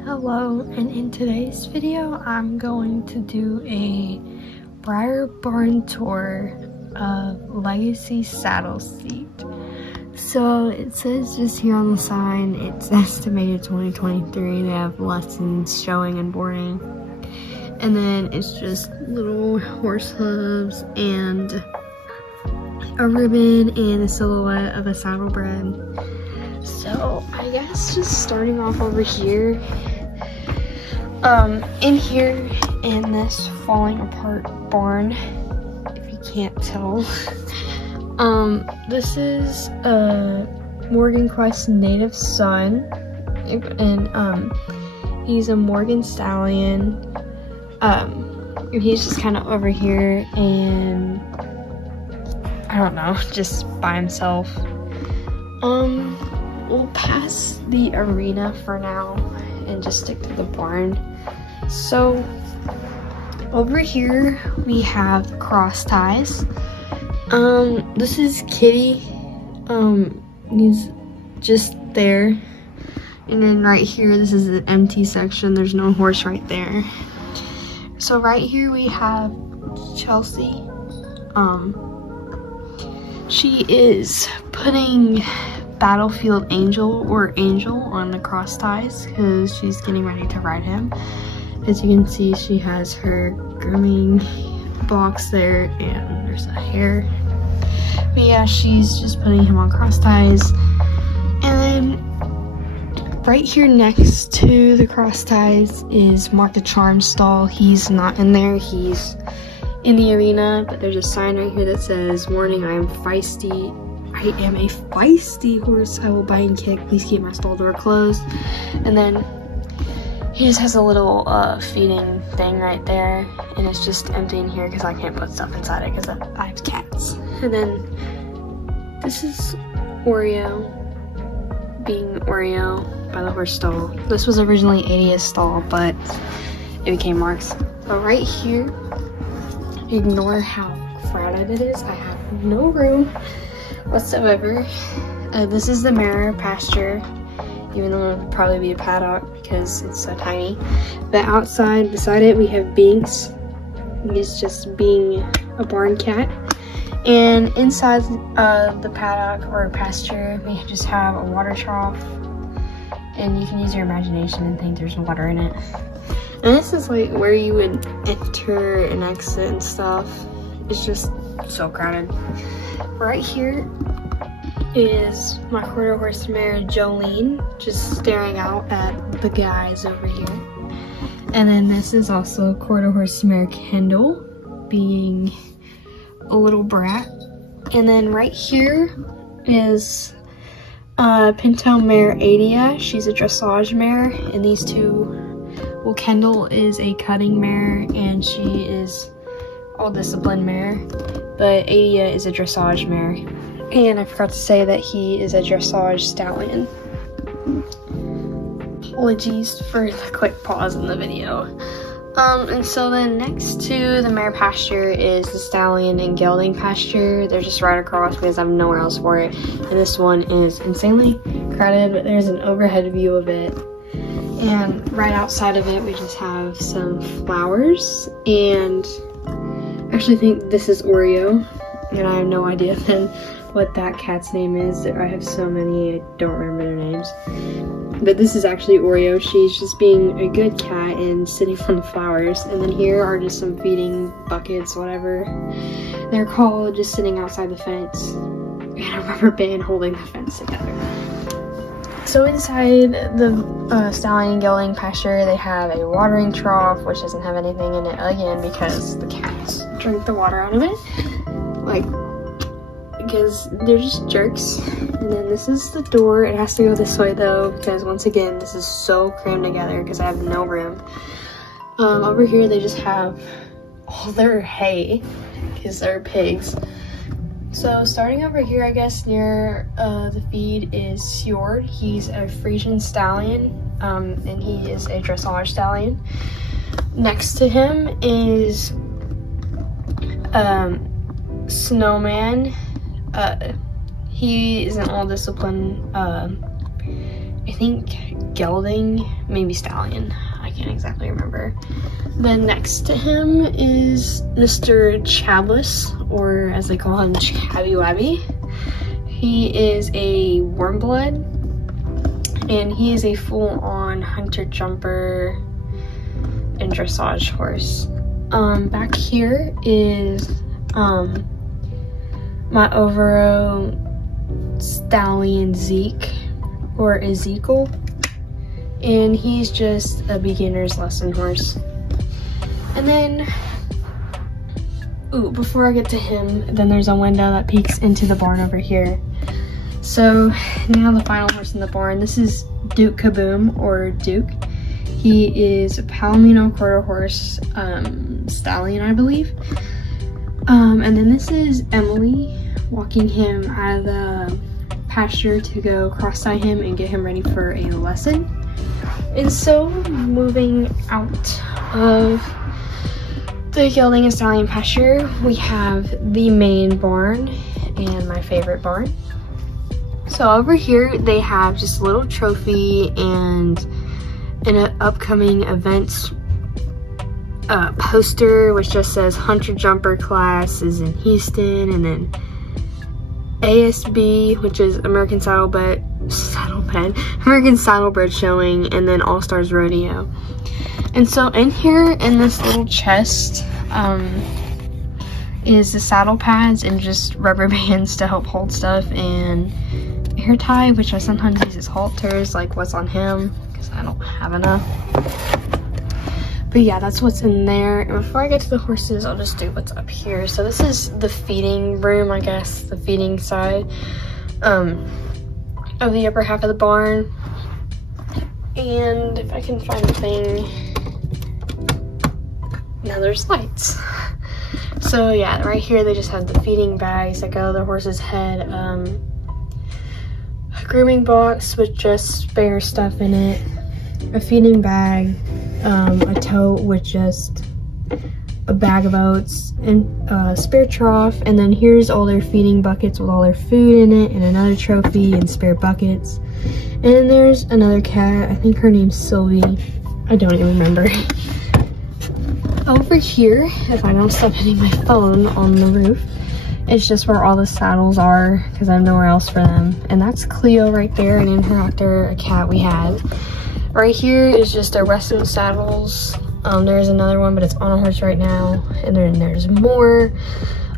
Hello, and in today's video I'm going to do a Breyer barn tour of Legacy Saddleseat. So it says just here on the sign it's estimated 2023. They have lessons, showing, and boarding. And then it's just little horse hooves and a ribbon and a silhouette of a saddlebred. So I guess just starting off over here, in here in this falling apart barn, if you can't tell, this is a Morgan Quest native son, and he's a Morgan stallion. He's just kind of over here, and I don't know, just by himself. We'll pass the arena for now and just stick to the barn. So over here we have cross ties. This is Kitty. He's just there. And then right here, this is an empty section. There's no horse right there. So right here we have Chelsea. She is putting Battlefield Angel on the cross ties because she's getting ready to ride him. As you can see, she has her grooming box there, and there's a hair. But yeah, she's just putting him on cross ties. And then right here next to the cross ties is Mark the Charm stall. He's not in there, he's in the arena, but there's a sign right here that says, "Warning, I am feisty. I am a feisty horse. I will bite and kick. Please keep my stall door closed." And then he just has a little feeding thing right there, and it's just empty in here because I can't put stuff inside it because I have cats. And then this is Oreo being Oreo by the horse stall. This was originally Adia's stall, but it became Mark's. But right here, ignore how crowded it is. I have no room whatsoever. This is the mare pasture, even though it'll probably be a paddock because it's so tiny. But outside beside it we have Binks. He's just being a barn cat. And inside the paddock or pasture we just have a water trough, and you can use your imagination and think there's water in it. And this is like where you would enter and exit and stuff. It's just so crowded. Right here is my quarter horse mare Jolene, just staring out at the guys over here. And then this is also quarter horse mare Kendall, being a little brat. And then right here is pinto mare Adia. She's a dressage mare, and these two, well, Kendall is a cutting mare and she is all disciplined mare, but Adia is a dressage mare. And I forgot to say that he is a dressage stallion. Apologies for the quick pause in the video. And so then next to the mare pasture is the stallion and gelding pasture. They're just right across because I have nowhere else for it. And this one is insanely crowded, but there's an overhead view of it. And right outside of it, we just have some flowers. And I actually think this is Oreo, and I have no idea then what that cat's name is. I have so many, I don't remember their names. But this is actually Oreo. She's just being a good cat and sitting on the flowers. And then here are just some feeding buckets, whatever they're called, just sitting outside the fence. And a rubber band holding the fence together. So inside the stallion and gelding pasture, they have a watering trough, which doesn't have anything in it, again, because the cats drink the water out of it. Like, because they're just jerks. And then this is the door. It has to go this way though, because once again, this is so crammed together because I have no room. Over here, they just have all their hay because they're pigs. So starting over here, I guess near the feed is Fjord. He's a Frisian stallion, and he is a dressage stallion. Next to him is Snowman. He is an all discipline I think gelding, maybe stallion. I can't exactly remember. Then next to him is Mr. Chabless, or as they call him, Chabby Wabby. He is a warm blood, and he is a full-on hunter jumper and dressage horse. Back here is my Overo stallion Zeke, or Ezekiel, and he's just a beginner's lesson horse. And then, before I get to him, then there's a window that peeks into the barn over here. So now the final horse in the barn, this is Duke Kaboom, or Duke. He is a Palomino quarter horse stallion, I believe. And then this is Emily, walking him out of the pasture to go cross-tie him and get him ready for a lesson. And so, moving out of the gelding and stallion pasture, we have the main barn and my favorite barn. So over here they have just a little trophy and an upcoming events poster, which just says Hunter Jumper class is in Houston, and then ASB, which is American American Saddlebred showing, and then All Stars Rodeo. And so in here, in this little chest, is the saddle pads and just rubber bands to help hold stuff, and hair tie, which I sometimes use as halters, like what's on him, because I don't have enough. But yeah, that's what's in there. And before I get to the horses, I'll just do what's up here. So this is the feeding room, I guess, the feeding side of the upper half of the barn. And if I can find the thing, now there's lights. So yeah, right here they just have the feeding bags that go to the horse's head, a grooming box with just spare stuff in it, a feeding bag, a tote with just a bag of oats, and a spare trough, and then here's all their feeding buckets with all their food in it, and another trophy and spare buckets. And then there's another cat, I think her name's Sylvie, I don't even remember. Over here, if I don't stop hitting my phone on the roof, it's just where all the saddles are, because I have nowhere else for them. And that's Cleo right there, and in her after a cat we had. Right here is just our Western saddles. There's another one, but it's on a horse right now. And then there's more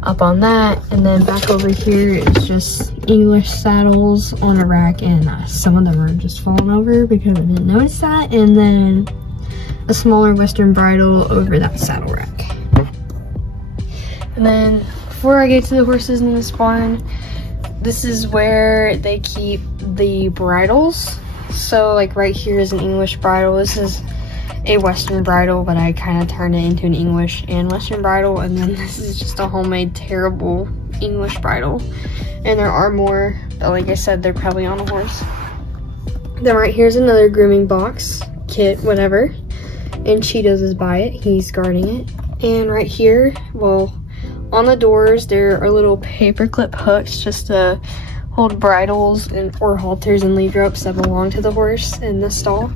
up on that. And then back over here is just English saddles on a rack, and some of them are just falling over because I didn't notice that. And then a smaller Western bridle over that saddle rack. And then before I get to the horses in this barn, this is where they keep the bridles. So like right here is an English bridle. This is a Western bridle, but I kind of turned it into an English and Western bridle. And then this is just a homemade terrible English bridle. And there are more, but like I said, they're probably on a horse. Then right here's another grooming box, kit, whatever. And Cheetos is by it, he's guarding it. And right here, well, on the doors there are little paperclip hooks just to hold bridles or halters and lead ropes that belong to the horse in the stall.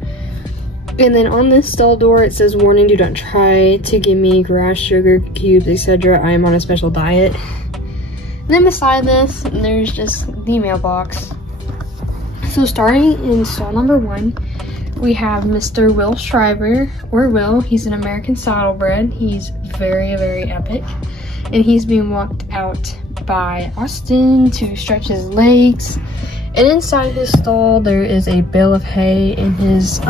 And then on this stall door it says, warning, do not try to give me grass, sugar, cubes, etc. I am on a special diet. And then beside this, there's just the mailbox. So starting in stall number 1, we have Mr. Will Shriver, or Will. He's an American Saddlebred. He's very, very epic. And he's being walked out by Austin to stretch his legs. And inside his stall, there is a bale of hay in his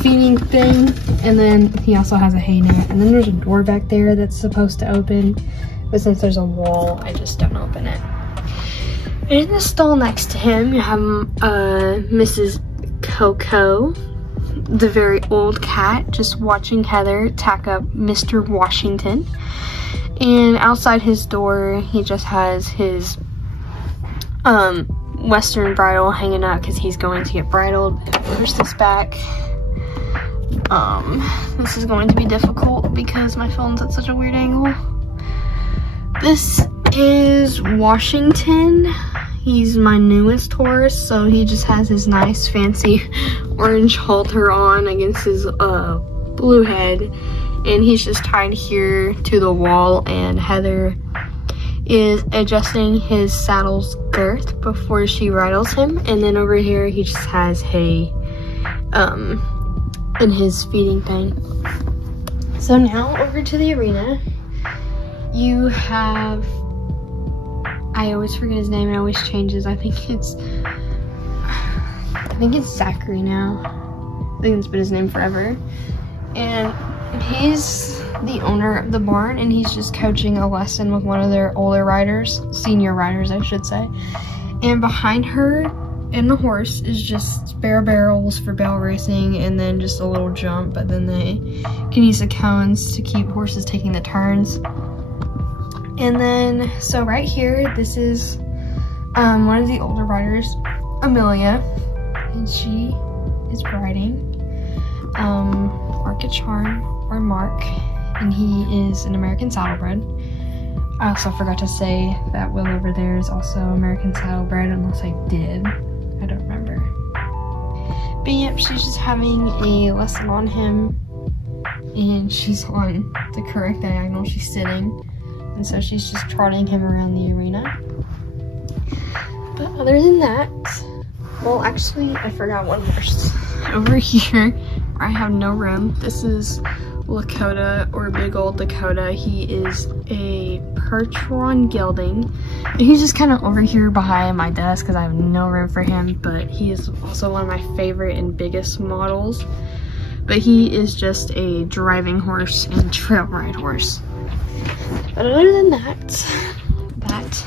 feeding thing. And then he also has a hay net. And then there's a door back there that's supposed to open. But since there's a wall, I just don't open it. And in the stall next to him, you have Mrs. Coco, the very old cat, just watching Heather tack up Mr. Washington. And outside his door, he just has his Western bridle hanging up because he's going to get bridled. Push this back. This is going to be difficult because my phone's at such a weird angle. This is Washington. he's my newest horse, so he just has his nice fancy orange halter on against his blue head, and he's just tied here to the wall, and Heather is adjusting his saddle's girth before she bridles him. And then over here he just has hay in his feeding thing. So now over to the arena. You have, I always forget his name, it always changes. I think it's Zachary now. I think it's been his name forever. And he's the owner of the barn, and he's just coaching a lesson with one of their older riders, senior riders I should say. And behind her and the horse is just spare barrels for barrel racing, and then just a little jump, but then they can use the cones to keep horses taking the turns. And then, so right here, this is one of the older riders, Amelia, and she is riding Mark, and he is an American Saddlebred. I also forgot to say that Will over there is also American Saddlebred, unless I did. I don't remember. But yep, she's just having a lesson on him, and she's on the correct diagonal, she's sitting. And so she's just trotting him around the arena. But other than that, well, actually, I forgot one horse. Over here, where I have no room, this is Lakota, or Big Old Dakota. He is a Percheron gelding. And he's just kind of over here behind my desk because I have no room for him. But he is also one of my favorite and biggest models. But he is just a driving horse and trail ride horse. But other than that, that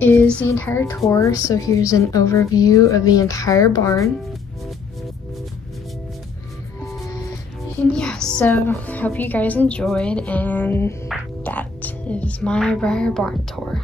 is the entire tour. So here's an overview of the entire barn. And yeah, so hope you guys enjoyed, and that is my Breyer barn tour.